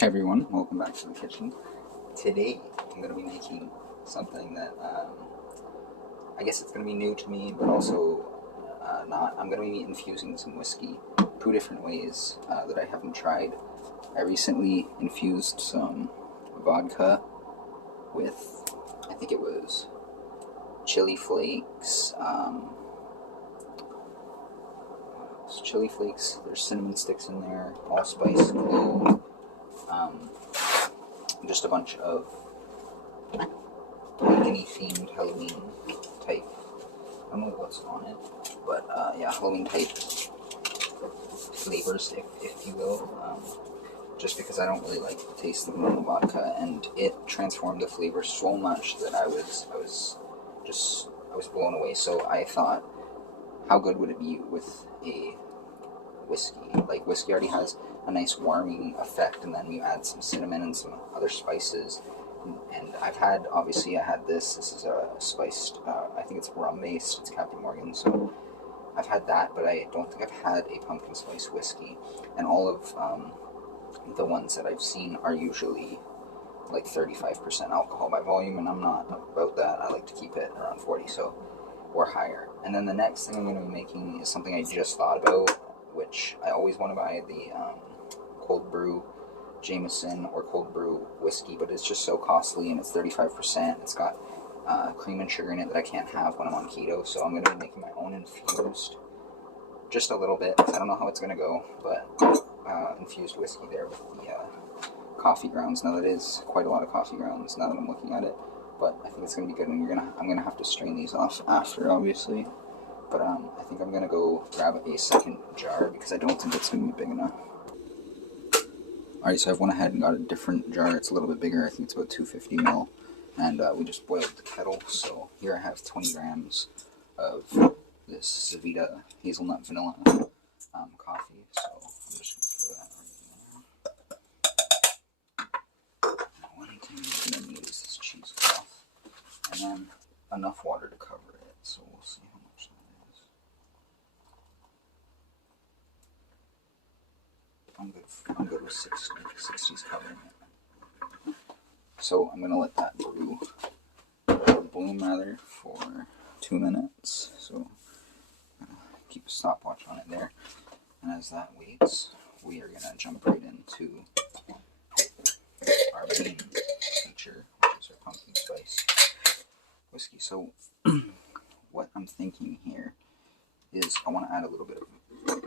Hey everyone, welcome back to the kitchen. Today I'm going to be making something that I guess it's going to be new to me, but also not. I'm going to be infusing some whiskey two different ways that I haven't tried. I recently infused some vodka with, I think it was chili flakes, there's cinnamon sticks in there, allspice, clove, just a bunch of pumpkin-y themed Halloween type. I don't know what's on it, but yeah, Halloween type flavors, if you will. Just because I don't really like the taste of the vodka, and it transformed the flavor so much that I was blown away. So I thought, how good would it be with a whiskey? Like, whiskey already has a nice warming effect, and then you add some cinnamon and some other spices. And I had this. This is a spiced, I think it's rum based. It's Captain Morgan. So I've had that, but I don't think I've had a pumpkin spice whiskey. And all of the ones that I've seen are usually like 35% alcohol by volume, and I'm not about that. I like to keep it around 40, so or higher. And then the next thing I'm going to be making is something I just thought about, which I always want to buy the cold brew Jameson or cold brew whiskey, but it's just so costly, and it's 35%. It's got cream and sugar in it that I can't have when I'm on keto, so I'm going to be making my own infused, just a little bit. I don't know how it's going to go, but infused whiskey there with the coffee grounds. Now that is quite a lot of coffee grounds now that I'm looking at it, but I think it's going to be good, and I'm going to have to strain these off after, obviously. But I think I'm going to go grab a second jar because I don't think it's going to be big enough. Alright, so I've went ahead and got a different jar. It's a little bit bigger. I think it's about 250 ml. And we just boiled the kettle. So here I have 20 grams of this Zavita hazelnut vanilla coffee. So I'm just going to throw that right in there. One thing I'm going to need is this cheesecloth. And then enough water to cover it. So we'll see how much that is. I'm good with 60's covering it. So I'm going to let that bloom rather, for 2 minutes. So I'm going to keep a stopwatch on it there. And as that waits, we are going to jump right into our main feature, which is our pumpkin spice whiskey. So what I'm thinking here is I want to add a little bit of a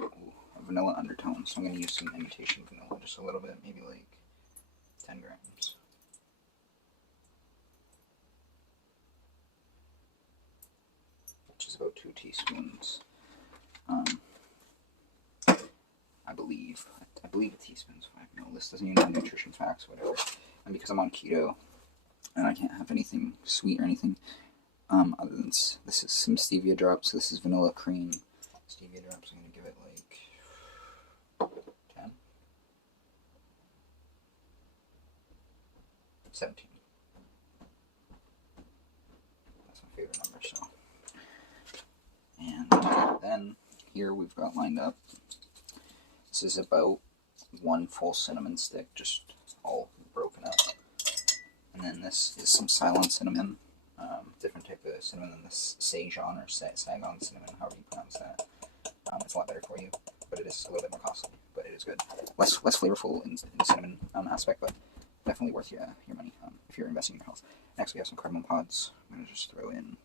vanilla undertone. So I'm going to use some imitation vanilla, just a little bit, maybe like 10 grams. Which is about 2 teaspoons. I believe a teaspoon's 5 ml. This doesn't even have nutrition facts, whatever. And because I'm on keto and I can't have anything sweet or anything, other than this is some stevia drops. This is vanilla cream stevia drops. I'm gonna give it like 10, 17. That's my favorite number. So, and then here we've got lined up. This is about 1 full cinnamon stick, just all broken up. And then this is some silent cinnamon, different type of cinnamon than this Saigon or Saigon cinnamon, however you pronounce that. It's a lot better for you, but it is a little bit more costly, but it is good. Less flavorful in cinnamon aspect, but definitely worth your money if you're investing in your health. Next we have some cardamom pods. I'm going to just throw in,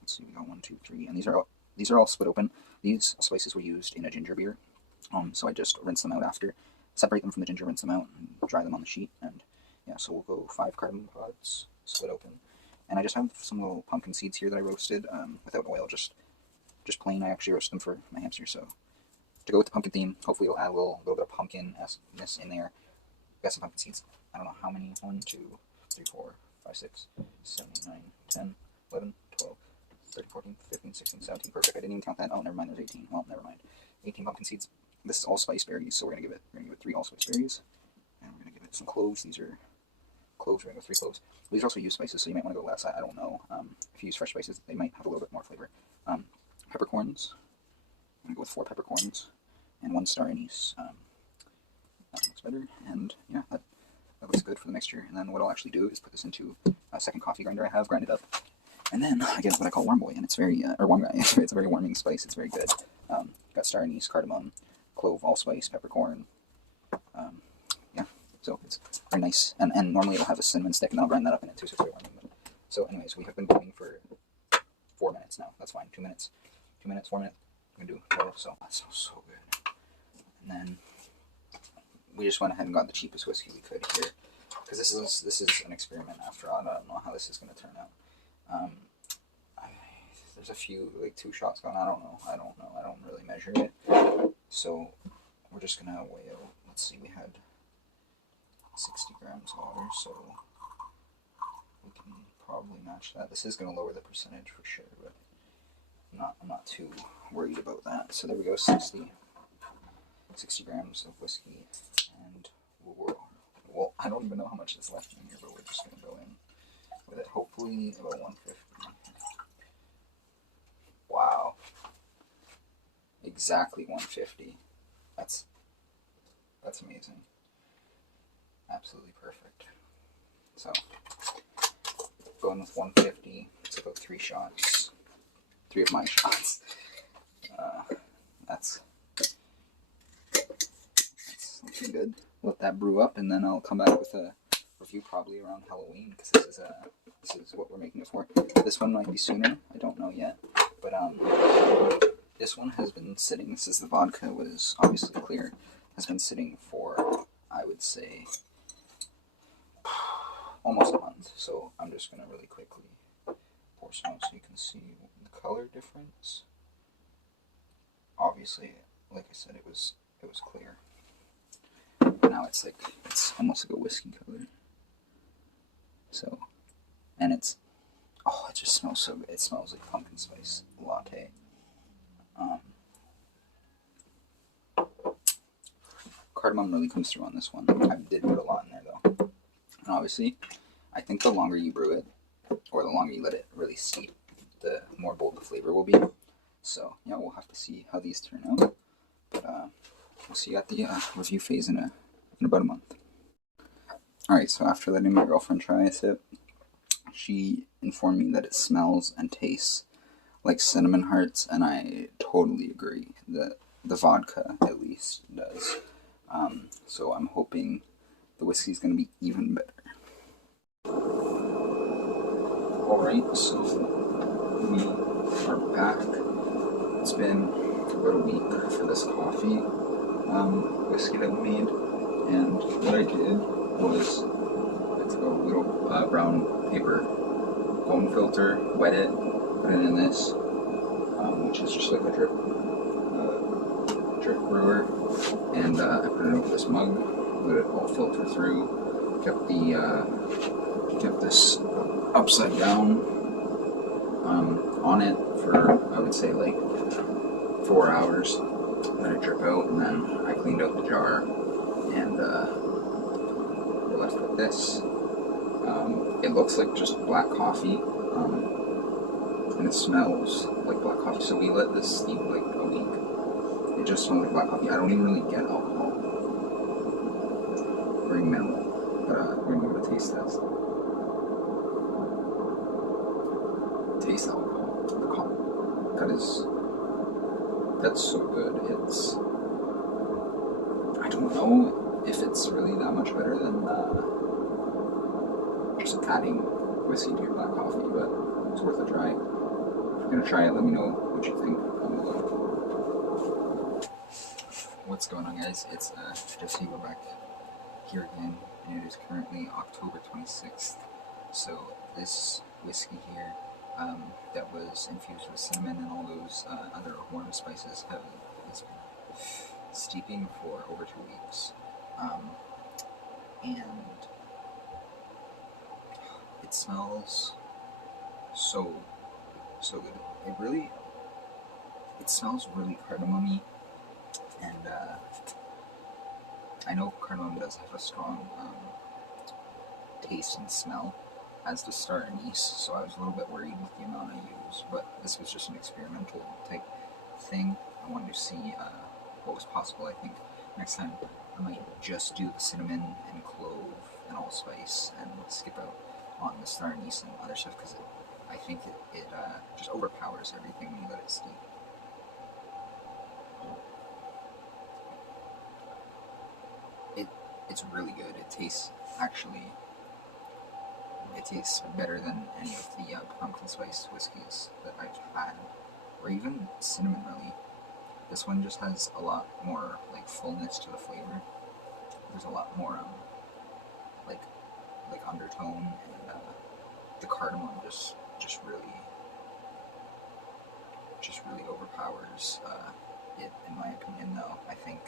let's see, we got 1, 2, 3, and these are all split open. These spices were used in a ginger beer, so I just rinse them out after, separate them from the ginger, rinse them out, and dry them on the sheet. And yeah, so we'll go 5 cardamom pods, split open. And I just have some little pumpkin seeds here that I roasted without oil, just plain. I actually roasted them for my hamster. So to go with the pumpkin theme, hopefully it'll add a little bit of pumpkin-esque-ness in there. Got some pumpkin seeds. I don't know how many. 1, 2, 3, 4, 5, 6, 7, 9, 10, 11, 12. 13, 14, 15, 16, 17, perfect. I didn't even count that. Oh, never mind, there's 18. Well, never mind. 18 pumpkin seeds. This is allspice berries, so we're gonna give it 3 allspice berries. And we're gonna give it some cloves. These are cloves, we're gonna go 3 cloves. These are also used spices, so you might want to go less. I don't know. If you use fresh spices, they might have a little bit more flavor. Peppercorns. I'm gonna go with 4 peppercorns and 1 star anise. That looks better, and yeah, that looks good for the mixture. And then what I'll actually do is put this into a second coffee grinder I have, grind it up, and then I get what I call warm boy, and it's very, or warm guy, it's a very warming spice, it's very good. Got star anise, cardamom, clove, allspice, peppercorn, yeah, so it's very nice, and normally it'll have a cinnamon stick, and I'll grind that up in it too, so it's very warming. So anyways, we have been going for 4 minutes now, that's fine, 2 minutes, 2 minutes, 4 minutes, we can do 12, so that sounds so good. And then we just went ahead and got the cheapest whiskey we could here, because this is an experiment after all. I don't know how this is going to turn out. There's a few, like 2 shots going. I don't know. I don't really measure it. So we're just going to weigh out. Let's see, we had 60 grams of water, so we can probably match that. This is going to lower the percentage for sure, but I'm not too worried about that. So there we go, 60 grams of whiskey, and well, I don't even know how much is left in here, but we're just going to go in with it. Hopefully about 150. Wow. Exactly 150. That's amazing. Absolutely perfect. So, going with 150, it's about 3 shots. 3 of my shots. That's looking good. Let that brew up, and then I'll come back with a review probably around Halloween, because this is what we're making it for. This one might be sooner, I don't know yet, but this one has been sitting. This is the vodka, was obviously clear, has been sitting for, I would say, almost a month. So I'm just gonna really quickly pour some out so you can see the color difference. Obviously, like I said, it was clear. Now it's almost like a whiskey color. So, and it just smells so good. It smells like pumpkin spice latte. Cardamom really comes through on this one. I did put a lot in there though. And obviously, I think the longer you brew it, or the longer you let it really steep, the more bold the flavor will be. So yeah, we'll have to see how these turn out. But we'll see you at the review phase in about a month. Alright, so after letting my girlfriend try a sip, she informed me that it smells and tastes like cinnamon hearts, and I totally agree. That the vodka, at least, does. So I'm hoping the whiskey's going to be even better. Alright, so we are back. It's been about a week for this coffee whiskey that we made, and what I did was I took a little brown paper foam filter, wet it, put it in this, which is just like a drip brewer, and I put it into this mug, let it all filter through, kept this upside down on it for, I would say, like 4 hours, let it drip out, and then I cleaned out the jar, and we're left with this. It looks like just black coffee, and it smells like black coffee, so we let this steep like a week. It just smells like black coffee. I don't even really get alcohol. Very minimal. But we're going to give it a taste test. Taste alcohol. The coffee. That's so good. I don't know if it's really that much better than just adding whiskey to your black coffee, but it's worth a try. If you're going to try it, let me know what you think down below. What's going on, guys? It's Jesse. We're back here again, and it is currently October 26th. So this whiskey here, that was infused with cinnamon and all those other warm spices, has been steeping for over 2 weeks, and it smells so good. It smells really cardamom-y. And I know cardamom does have a strong taste and smell, as does star anise, so I was a little bit worried with the amount I used, but this was just an experimental type thing. I wanted to see what was possible. I think next time I might just do the cinnamon and clove and allspice and skip out on the star anise and other stuff because I think it just overpowers everything when you let it steep. It's really good. It tastes better than any of the pumpkin spice whiskeys that I've had, or even cinnamon really. This one just has a lot more like fullness to the flavor. There's a lot more like undertone, and the cardamom just really overpowers it, in my opinion. Though I think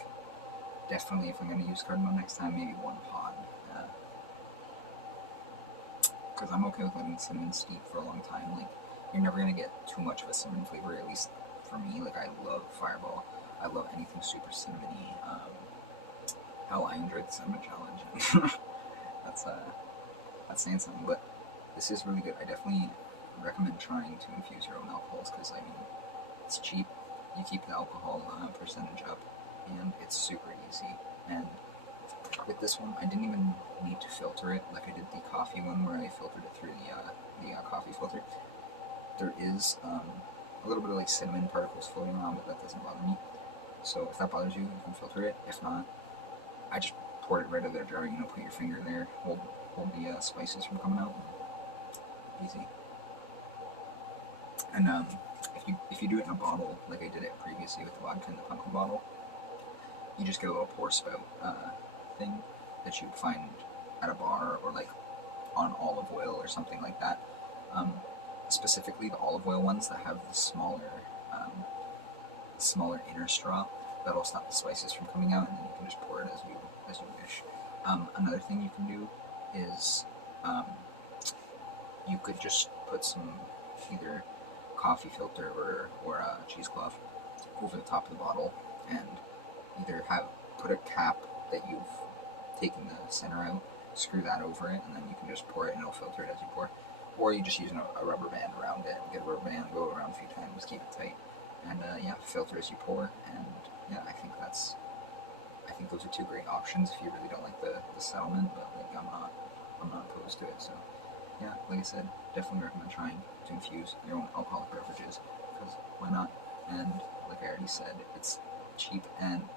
definitely if I'm going to use cardamom next time, maybe 1 pod. Because I'm okay with letting cinnamon steep for a long time. Like, you're never going to get too much of a cinnamon flavor, at least for me. Like, I love Fireball. I love anything super cinnamony. Hell, I enjoyed the cinnamon challenge. that's saying something, but this is really good. I definitely recommend trying to infuse your own alcohols, because, I mean, it's cheap. You keep the alcohol percentage up, and it's super easy. And with this one, I didn't even need to filter it like I did the coffee one, where I filtered it through the coffee filter. There is a little bit of like cinnamon particles floating around, but that doesn't bother me. So if that bothers you, you can filter it. If not, I just poured it right out of their jar. You know, put your finger there, hold the spices from coming out. Easy. And if you do it in a bottle, like I did it previously with the vodka in the pumpkin bottle, you just get a little pour spout thing that you'd find at a bar or like on olive oil or something like that. Specifically the olive oil ones that have the smaller inner straw that'll stop the spices from coming out, and then you can just pour it as you wish. Another thing you can do is you could just put some either coffee filter or cheesecloth over the top of the bottle, and either put a cap that you've taken the center out, screw that over it, and then you can just pour it and it'll filter it as you pour. Or you just use a rubber band around it, get a rubber band, go around a few times, keep it tight, and yeah, filter as you pour. And yeah, I think those are 2 great options if you really don't like the settlement, but like I'm not opposed to it. So yeah, like I said, definitely recommend trying to infuse your own alcoholic beverages, because why not? And like I already said, it's cheap and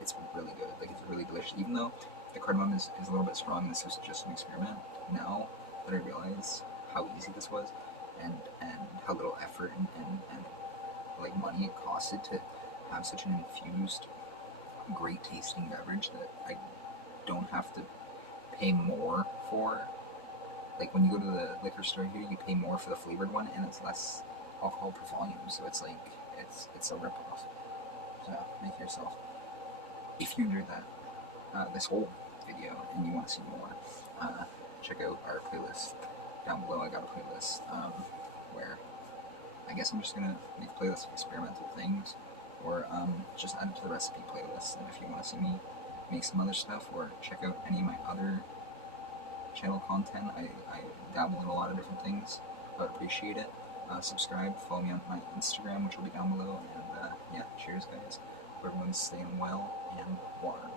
it's really good. Like, it's really delicious. Even though the cardamom is a little bit strong, this was just an experiment. Now that I realize how easy this was, and how little effort and like money it costed to have such an infused, great tasting beverage that I don't have to pay more for. Like, when you go to the liquor store here, you pay more for the flavored one, and it's less alcohol per volume, so it's like, it's a ripoff. So, make yourself. If you enjoyed this whole video, and you want to see more, check out our playlist down below. I got a playlist where I guess I'm just gonna make a playlist of experimental things, or just add it to the recipe playlist. And if you want to see me make some other stuff, or check out any of my other channel content, I dabble in a lot of different things. I would appreciate it. Subscribe, follow me on my Instagram, which will be down below, and yeah, cheers guys. Hope everyone's staying well and water.